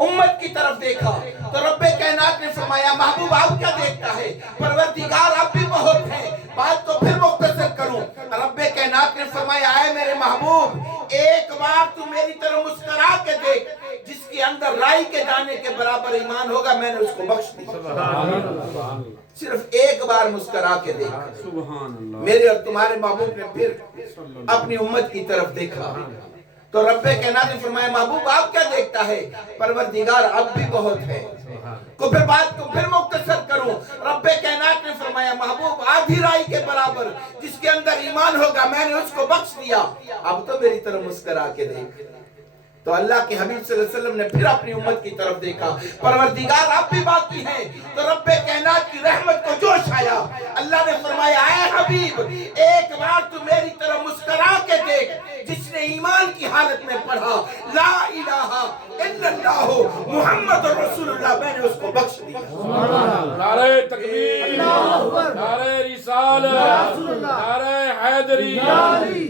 उम्मत की तरफ देखा तो रब्बे कायनात ने फरमाया महबूब आप क्या देखता है, परवरदिगार आप भी बहुत हैं। बात को फिर मुख्तसर करूं, रब्बे कायनात ने फरमाया है मेरे महबूब एक बार तू मेरी तरफ मुस्कुरा के देख, जिसके अंदर राई के दाने के बराबर ईमान होगा मैंने उसको बख्श दिया। सिर्फ एक बार मुस्कुरा के देखा। मेरे और तुम्हारे महबूब ने फिर अपनी उम्मत की तरफ देखा तो रब्बे कायनात ने फरमाया महबूब आप क्या देखता है, परवरदिगार अब भी बहुत है। को फिर बात को फिर मुख्तसर करूं, रब्बे कायनात ने फरमाया महबूब आधी राई के बराबर जिसके अंदर ईमान होगा मैंने उसको बख्श दिया, अब तो मेरी तरफ मुस्कुरा के देख। तो अल्लाह के हबीब सल्लल्लाहु अलैहि वसल्लम ने फिर अपनी उम्मत की तरफ देखा, परवरदिगार आप भी बाकी हैं। तो रब्बे कायनात की रहमत को जोश आया, अल्लाह ने फरमाया ऐ हबीब एक बार तू मेरी तरफ मुस्कुरा के देख, जिसने ईमान की हालत में पढ़ा ला इलाहा इल्लल्लाह मुहम्मदुर रसूलुल्लाह मैंने उसको बख्श दिया। नारे तकबीर, नारे रिसालत, नारे हैदरी,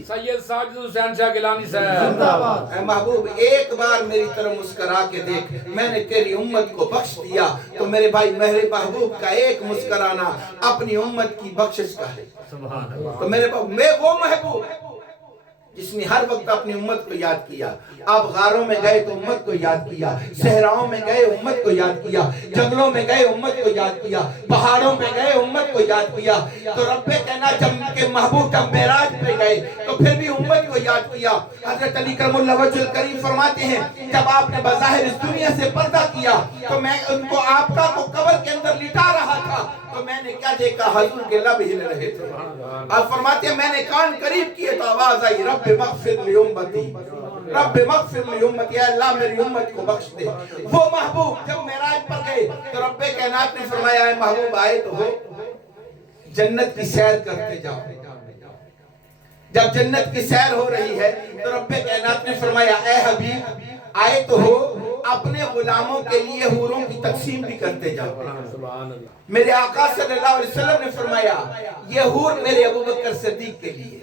सैयद साजिद हुसैन शाह गिलानी साहब। ऐ महबूब एक बार मेरी तरफ मुस्कुरा के देख, मैंने तेरी उम्मत को बख्श दिया। तो मेरे भाई मेरे महबूब का एक मुस्कुराना अपनी उम्मत की बख्शिश का है। तो मेरे मैं वो महबूब जिसने हर वक्त अपनी उम्मत को याद किया। आप गारों में गए तो उम्मत को याद किया, सहराओं में गए उम्मत को याद किया, जंगलों में गए उम्मत को याद किया, पहाड़ों में गए उम्मत को याद किया। तो रब्बे कहना जब के महबूब जब मेराज पे गए तो फिर भी उम्मत को याद किया। हजरत अली करमुल्लाह वजहुल करीम फरमाते हैं जब आपने बज़ाहिर इस दुनिया से पर्दा किया तो मैं उनको आपका को कब्र के अंदर लिटा रहा था तो मैंने क्या देखा, हुजूर के लब हिल रहे थे। आप फरमाते हैं मैंने कान करीब किए तो आवाज आई रब्बे मग़फ़िर ली उम्मती, रब्बे मग़फ़िर ली उम्मती, अल्लाह मेरी उम्मत को बख्श दे। वो महबूब जब मेराज पर गए तो रब्बे कायनात ने फरमाया है महबूब आए तो हो जन्नत की सैर करते जाओ। जब जन्नत की सैर हो रही है तो रब्बे कायनात ने फरमाया ऐ हबीब आए तो हो अपने गुलामों के लिए हूरों की तकसीम भी करते जाओ। मेरे आका सल्लल्लाहु अलैहि वसल्लम ने फरमाया ये हूर मेरे अबू बकर सिद्दीक के लिए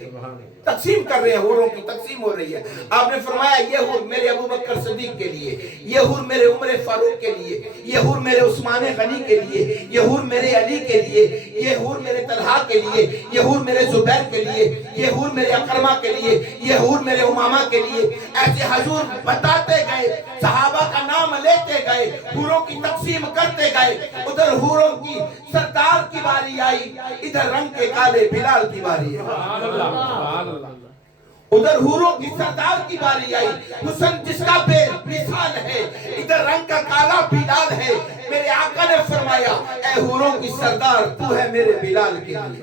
तकसीम कर रहे हैं, हूरों की तकसीम हो रही है। आपने फरमाया ये हूर मेरे अबू बकर सिद्दीक के लिए, ये हूर मेरे उमर फारूक के लिए, ये हूर मेरे उस्मान गनी के लिए, ये हूर मेरे अली के लिए, ये हूर मेरे तलहा के लिए, ये हूर मेरे जुबैर के लिए, ये हूर मेरे अकरमा के लिए, ये हूर मेरे उमामा के लिए। ऐसे हुजूर बताते गए, सहाबा का नाम लेते गए, हूरों की तकसीम करते गए। उधर हूरों की सरदार की बारी आई, इधर रंग के काले बिलाल की बारी है। उधर हूरों की सरदार की बारी आई, हुस्न जिसका बेमिसाल है, इधर रंग का काला बिलाल है। मेरे आका ने फरमाया ऐ हूरों की सरदार तू है मेरे बिलाल के लिए।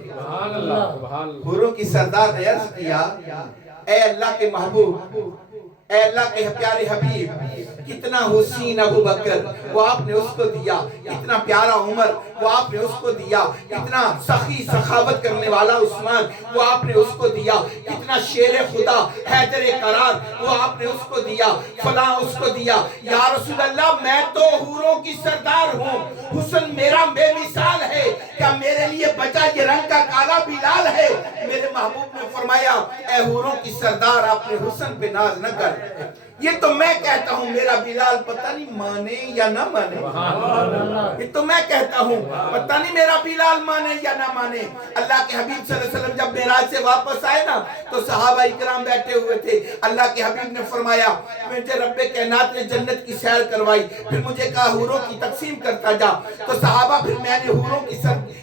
हूरों की सरदार ने अर्ज किया ऐ अल्लाह के महबूब, ऐ अल्लाह के प्यारे हबीब, कितना हुसीन अबू बकर वो आपने उसको दिया, कितना प्यारा उमर वो आपने उसको दिया, कितना सखी सखावत करने वाला उस्मान वो आपने उसको दिया, कितना शेर खुदा हैदर करार वो आपने उसको दिया, फला उसको दिया। या रसूल अल्लाह मैं तो हूरों की सरदार हूँ, हुस्न मेरा बेमिसाल है, क्या मेरे लिए बचा ये रंग का काला बिलाल है। मेरे महबूब ने फरमाया ऐ हूरों की सरदार अपने हुस्न पे नाज न कर, ये तो मैं कहता हूँ मेरा बिलाल पता नहीं माने या ना माने, ये तो मैं कहता हूँ पता नहीं मेरा बिलाल माने या ना माने। अल्लाह के हबीब सल्लल्लाहु अलैहि वसल्लम जब मेराज से वापस आए ना तो सहाबा इकराम बैठे हुए थे। अल्लाह के हबीब ने फरमाया मुझे रब्बे कायनात ने जन्नत की सैर करवाई, फिर मुझे कहा हूरों की तकसीम करता जा। तो सहाबा फिर मैंने हूरों की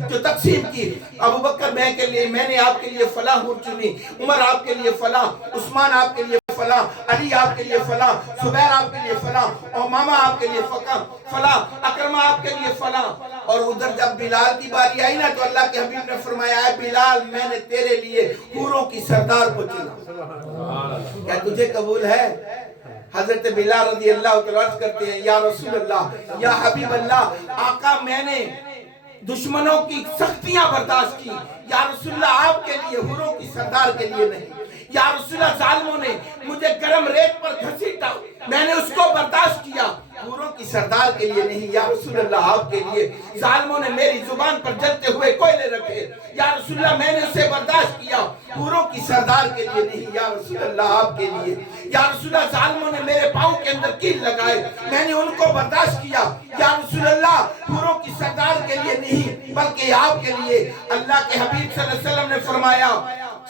जो तकसीम की, अबू बकर मैंने आपके लिए फला हूर चुनी, उमर आपके लिए फला, उस्मान आपके लिए फला, अली आपके लिए फला, जुबैर आपके लिए फला, और मामा आपके लिए फला, अकरमा आपके लिए फला। और उधर जब बिलाल की बारी आई ना तो अल्लाह के हबीब ने फरमाया है बिलाल मैंने तेरे लिए हूरों की सरदार को चुना, क्या तुझे कबूल है। हजरत बिलाल रज़ी अल्लाह तआला अर्ज़ करते हैं या रसूल अल्लाह या हबीब अल्लाह, आका मैंने दुश्मनों की सख्तियां बर्दाश्त की, या रसूलल्लाह आपके लिए हूरों की सरदार के लिए नहीं। या रसूलल्लाह जालिमों ने मुझे गरम रेत पर घसीटा, मैंने उसको बर्दाश्त किया, हूरों की सरदार के लिए नहीं। या रसूलल्लाह आपके लिए जालिमों ने मेरी जुबान पर जलते हुए कोयले रखे, या रसूलल्लाह मैंने उसे बर्दाश्त किया, हूरों की सरदार के लिए नहीं। या रसूलल्लाह आपके लिए। या रसूल अल्लाह जालिमों ने मेरे पाँव के अंदर कील लगाए, मैंने उनको बर्दाश्त किया। या रसूल अल्लाह पूरों की सरदार के लिए नहीं बल्कि आपके लिए। अल्लाह के हबीब सल्लल्लाहु अलैहि वसल्लम ने फरमाया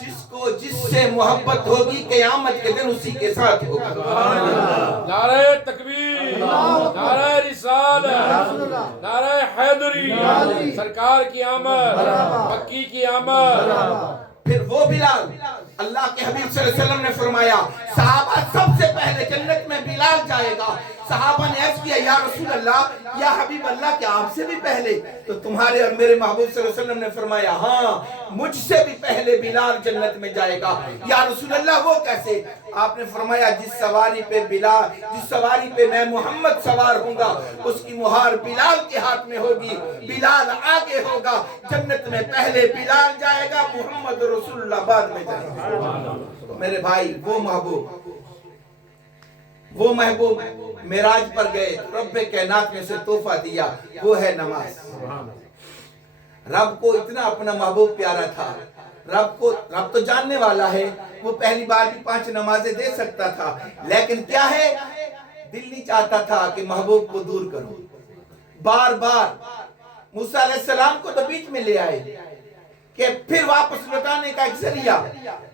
जिसको जिससे मोहब्बत होगी क़यामत के दिन उसी के साथ होगा। नारे तकबीर, नारे रिसालत, नारे हैदरी, सरकार की आमद, मक्की की आमद। फिर वो बिलाल, अल्लाह के हबीब सल्लल्लाहु अलैहि वसल्लम ने फरमाया सहाबा सबसे पहले जन्नत में बिलाल जाएगा। सहाबा ने अर्ज किया या रसूल अल्लाह, या हबीब अल्लाह, क्या आपसे भी पहले? तो तुम्हारे और मेरे महबूब सल्लल्लाहु अलैहि वसल्लम ने फरमाया हाँ, मुझसे भी पहले बिलाल जन्नत में जाएगा। या रसूल अल्लाह वो कैसे? आपने फरमाया जिस सवारी पे बिलाल, जिस सवारी पे मैं मोहम्मद सवार होऊंगा उसकी मुहार बिलाल के हाथ में होगी, बिलाल आगे होगा, जन्नत में पहले बिलाल जाएगा, मोहम्मद रसूलुल्लाह बाद में जाएगा। मेरे भाई वो महबूब मेराज पर गए, रब्बे कायनात में से तोहफा दिया, वो है नमाज। रब को इतना अपना महबूब प्यारा था, रब तो जानने वाला है, वो पहली बार भी 5 नमाजें दे सकता था, लेकिन क्या है, दिल नहीं चाहता था कि महबूब को दूर करो। बार बार मूसा अलैहिस्सलाम को तो बीच में ले आए कि फिर वापस लौटाने का एक जरिया।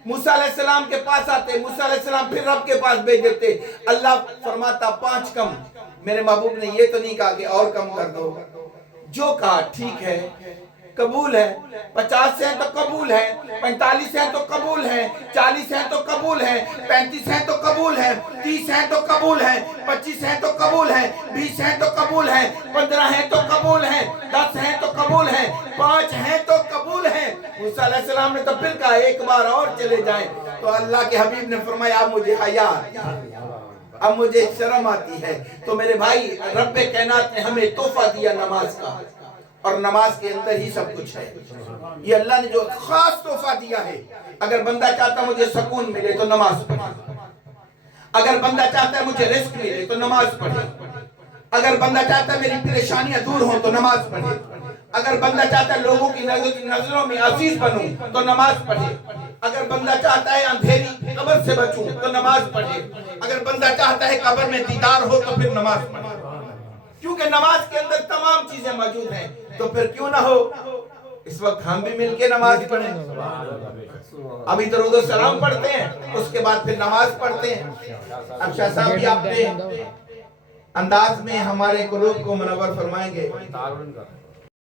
मूसा अलैहिस्सलाम के पास आते, मूसा अलैहिस्सलाम फिर रब के पास भेज देते। अल्लाह फरमाता 5 कम। मेरे महबूब ने ये तो नहीं कहा कि और कम कर दो, जो कहा ठीक है, कबूल है। 50 हैं तो कबूल है, 45 हैं तो कबूल है, 40 हैं तो कबूल है, 35 हैं तो कबूल है, 30 हैं तो कबूल है, 25 हैं तो कबूल है, 20 हैं तो कबूल है, 15 हैं तो कबूल है, 10 हैं तो कबूल है, 5 हैं तो कबूल है। मूसा अलैहिस्सलाम ने तो फिर कहा एक बार और चले जाएं। तो अल्लाह के हबीब ने फरमाया अब मुझे हया, अब मुझे शर्म आती है। तो मेरे भाई रब्बे कायनात ने हमें तोहफा दिया नमाज का, और नमाज के अंदर ही सब कुछ है। ये अल्लाह ने जो खास तोहफा दिया है। अगर बंदा चाहता मुझे सुकून मिले तो नमाज पढ़े, अगर बंदा चाहता है मुझे रिस्क मिले तो नमाज पढ़े, अगर बंदा चाहता है मेरी परेशानियां दूर हो तो नमाज पढ़े, अगर बंदा चाहता है लोगों की नजरों में अजीज बनूं तो नमाज पढ़े, अगर बंदा चाहता है अंधेरी कब्र से बचूं तो नमाज पढ़े, अगर बंदा चाहता है कब्र में दीदार हो तो फिर नमाज पढ़े। क्योंकि नमाज के अंदर तमाम चीजें मौजूद हैं। तो फिर क्यों ना हो इस वक्त हम भी मिलके नमाज पढ़ें। अभी तो रुदो सलाम पढ़ते हैं, उसके बाद फिर नमाज पढ़ते हैं। अब शाह साहब भी अपने अंदाज में हमारे कुलूब को मुनव्वर फरमाएंगे।